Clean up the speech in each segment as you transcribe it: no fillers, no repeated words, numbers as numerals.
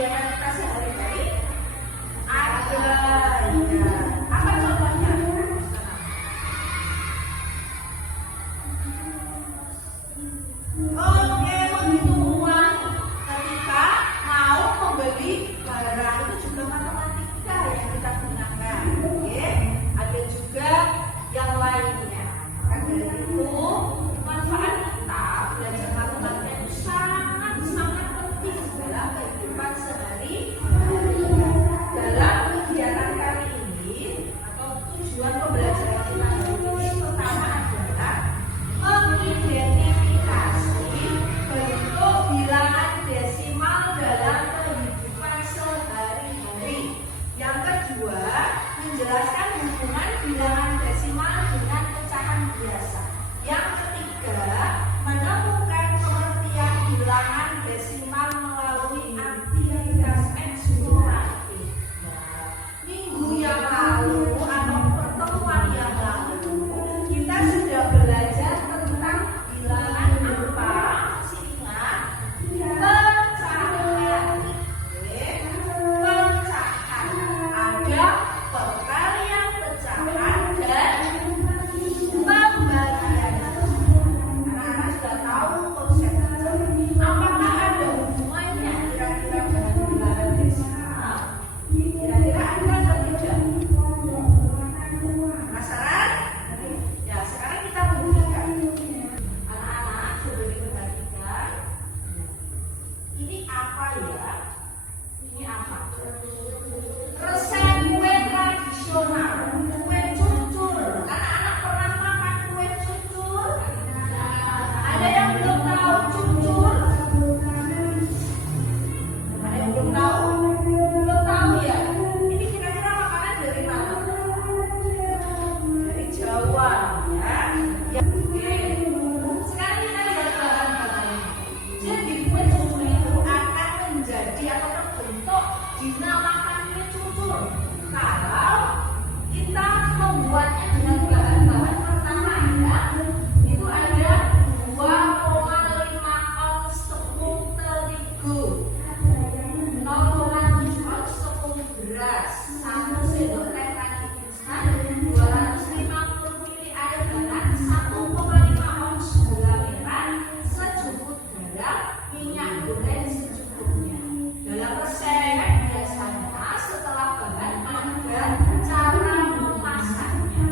kegiatan kita sehari-hari? Ada. Ya. Apa contohnya? Oke, menghitung uang ketika mau membeli barang itu juga matematika yang kita gunakan. Oke, ada juga yang lainnya. Maka dari itu manfaat kita belajar matematika itu sangat penting dalam kehidupan sehari-hari. Dalam kegiatan kali ini atau tujuan pembelajaran kita hari ini pertama adalah mengidentifikasi bentuk bilangan desimal dalam kehidupan sehari-hari. Yang kedua, menjelaskan hubungan bilangan desimal dengan pecahan biasa. Yang ketiga, menemukan pengertian bilangan desimal melalui aktivitas eksploratif. Minggu yang lalu atau pertemuan yang lalu kita sudah belajar tentang bilangan apa? Masih ingat? Pecahan. Pecahan. Ada perkalian pecahan dan pembagian. Anak-anak sudah tahu konsep pecahan. Apakah ada hubungannya kira-kira dengan bilangan desimal? Kira-kira ada atau tidak? Penasaran? Ya, sekarang kita buktikan. Anak-anak coba diperhatikan. Ini apa ya? Ini apa? Resep kue tradisional, kue cucur. Anak-anak pernah makan kue cucur? Ada yang belum tahu cucur? Ada yang belum tahu? Belum tahu ya? Ini kira-kira makanan dari mana? Dari Jawa ya. Ya, oke. Sekarang kita lihat bahan-bahannya. Jadi kue cucur itu akan menjadi atau terbentuk dinamakan kue cucur kalau kita membuatnya dengan bahan-bahan pertama ya. Itu ada 2,5 ons tepung terigu, 0,7 ons tepung beras, 1 sendok teh tadi instan, 250 ml air hangat, 1,5 ons gula merah, secukup garam, minyak goreng secukupnya. Dalam resep biasanya setelah bahan ada cara memasaknya.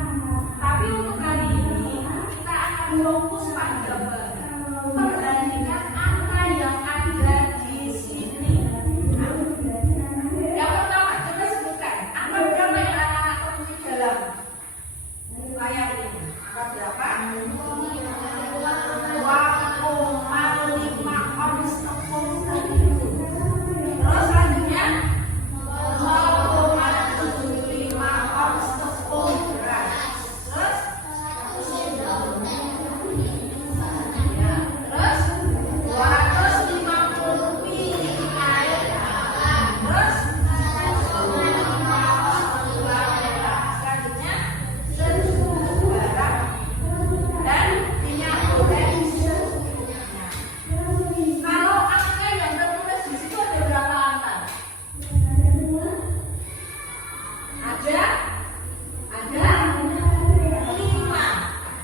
Tapi untuk kali ini kita akan fokus pada bahan. Perhatikan angka yang ada di sini. Yang pertama coba sebutkan angka berapa yang anak-anak temui dalam layar ini. Angka berapa? 2,5 ons tepung terigu. Terus selanjutnya 0,75 ons tepung beras. Terus ya, terus 250 ml air hangat. Terus 1,5 ons gula merah. Selanjutnya secukup garam dan minyak goreng secukupnya. Kalau angka yang tertulis di situ ada berapa angka? Ada 5.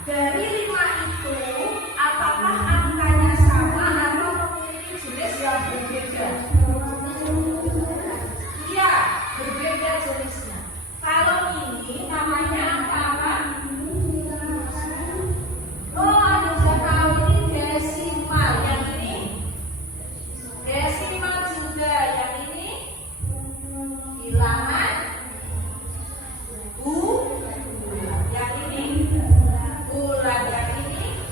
Dari 5 itu apakah angkanya sama atau memiliki jenis yang berbeda? Iya, berbeda jenisnya. Kalau ini namanya angka apa? Oh, ada yang tahu ini desimal. Yang ini desimal juga. Yang ini bilangan yang ini bulan, yang ini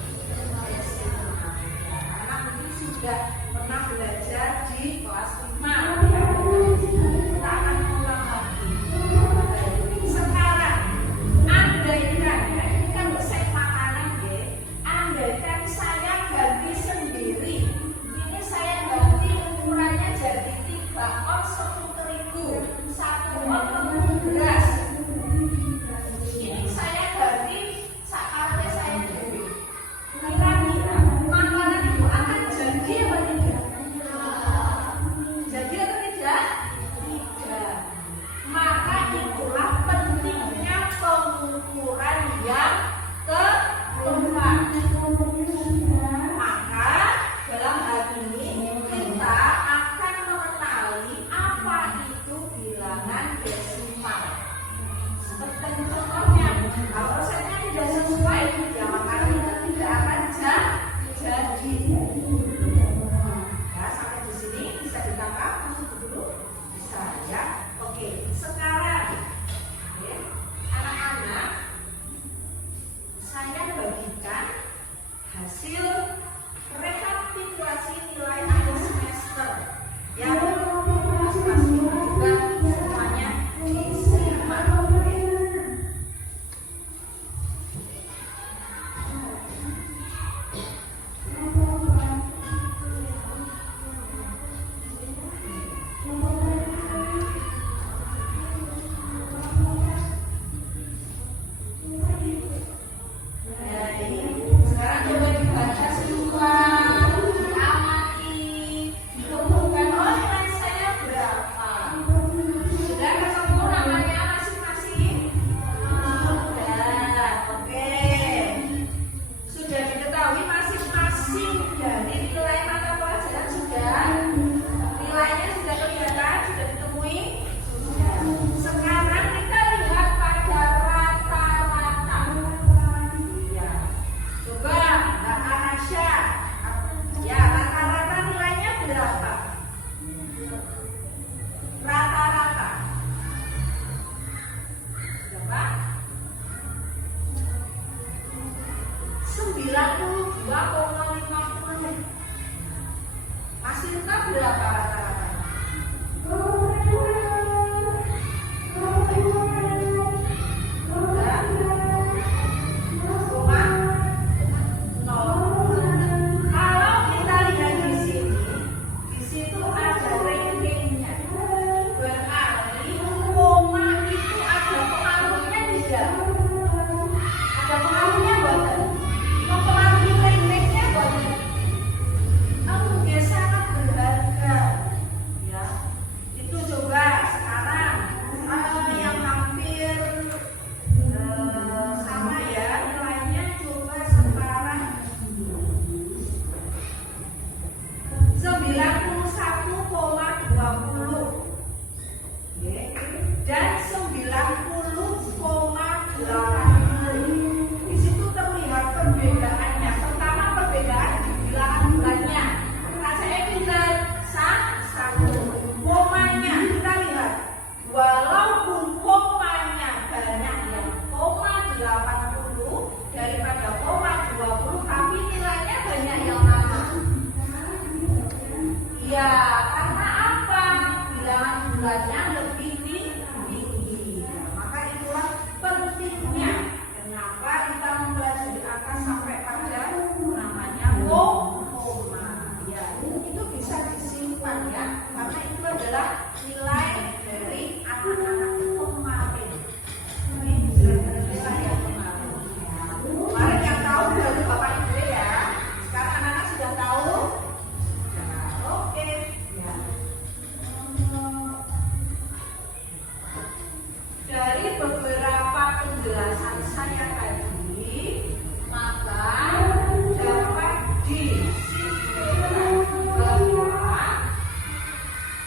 desimal. Anak mungkin sudah pernah belajar di kelas Ya, karena apa? Bilangan bulannya lebih tinggi. Maka itulah pentingnya kenapa kita mempelajari angka sampai pada namanya koma. Ya, itu bisa disimpan ya, karena itu adalah nilai dari anak-anak kemarin. Ini nilai yang kemarin. Kemarin yang tahu dari Bapak Ibu ya. Sekarang anak-anak sudah tahu. Oke, ya. Dari beberapa penjelasan saya tadi, maka dapat disimpulkan bahwa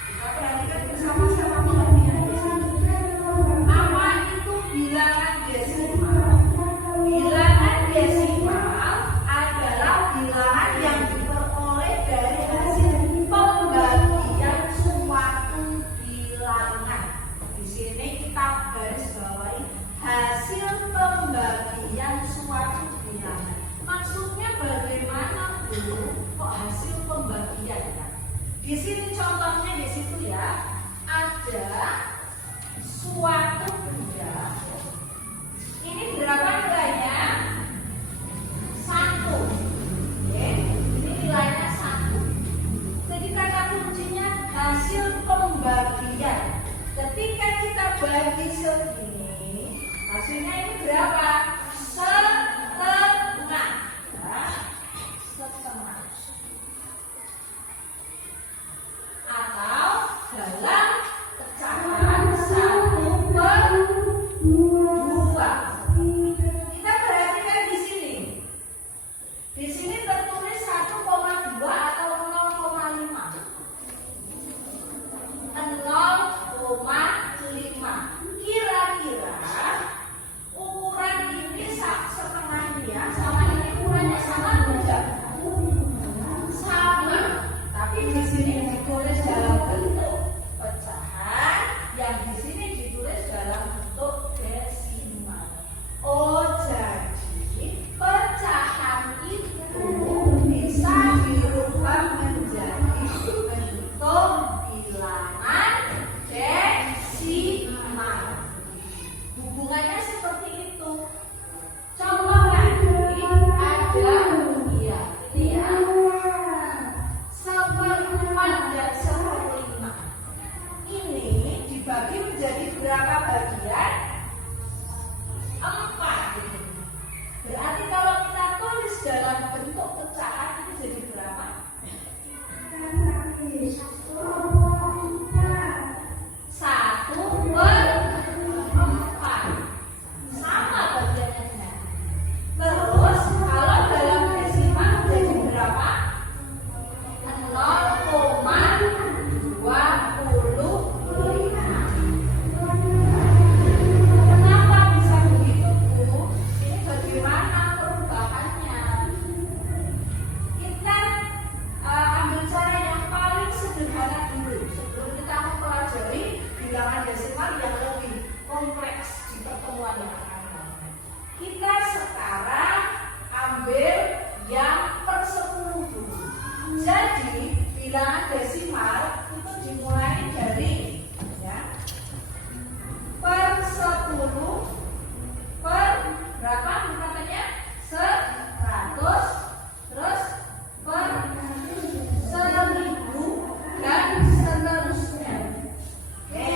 kita perhatikan bersama-sama pengertian di sini. Apa itu bilangan desimal? Bilangan desimal adalah bilangan yang diperoleh dari hasil pembagian suatu bilangan. Di sini kita garis bawahi hasil pembagian suatu bilangan. Maksudnya bagaimana Bu? Kok hasil pembagian ya? Di sini contohnya di situ ya, ada suatu benda. Ini berapa nilainya? 1. Oke, ini nilainya 1. Jadi kata kuncinya hasil pembagian. Ketika kita bagi segini, hasilnya ini berapa? Setengah. Ya, setengah. Atau dalam pecahan 1/2. Kita perhatikan di sini. Di sini tertulis 1,2 atau 0,5. 0,5. Kira-kira ukuran ini setengahnya sama ini ukurannya sama tidak? Sama. Tapi di sini ditulis dalam bentuk pecahan, yang di sini ditulis dalam bentuk desimal. Oh, jadi pecahan itu bisa dirubah menjadi bentuk bilangan desimal. Hubungannya seperti itu. Contoh lagi ada ya, ini ya. 1/4 dan 1/5. Ini dibagi menjadi berapa bagian? 4. Berarti kalau kita tulis dalam bentuk pecahan itu jadi berapa? 1/4. Sama bagiannya. Terus kalau dalam desimal jadi berapa? 0,25. Kenapa bisa begitu Bu? Ini bagaimana perubahannya? Kita ambil cara yang paling sederhana dulu sebelum kita mempelajari bilangan desimal yang lebih kompleks di pertemuan yang akan datang. Kita sekarang ambil yang per 10 dulu. Jadi bilangan desimal itu dimulai dari ya, per 10 per berapa katanya? 100, terus per 1000 dan seterusnya. Oke.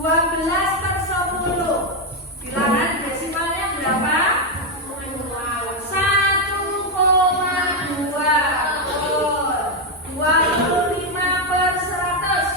12/10. Bilangan desimalnya berapa? 1,2. 25/100.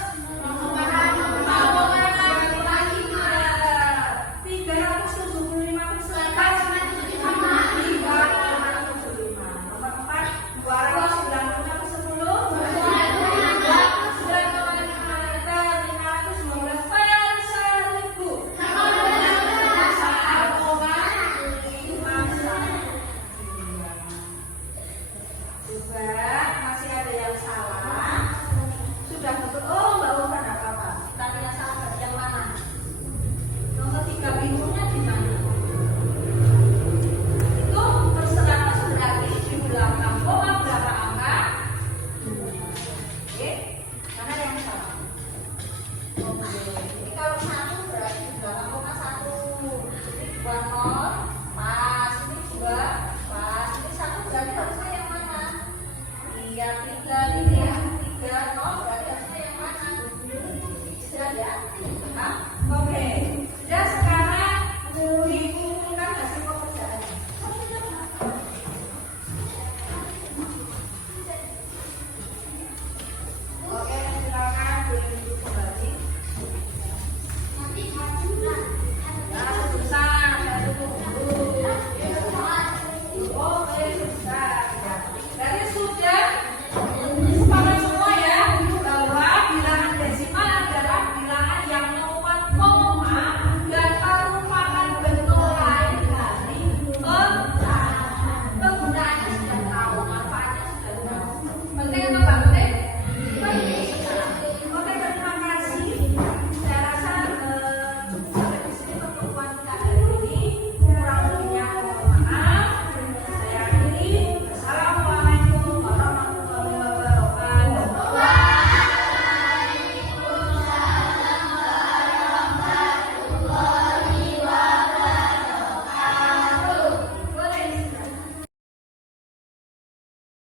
100 berapa angka? Oke, mana yang salah? Oke.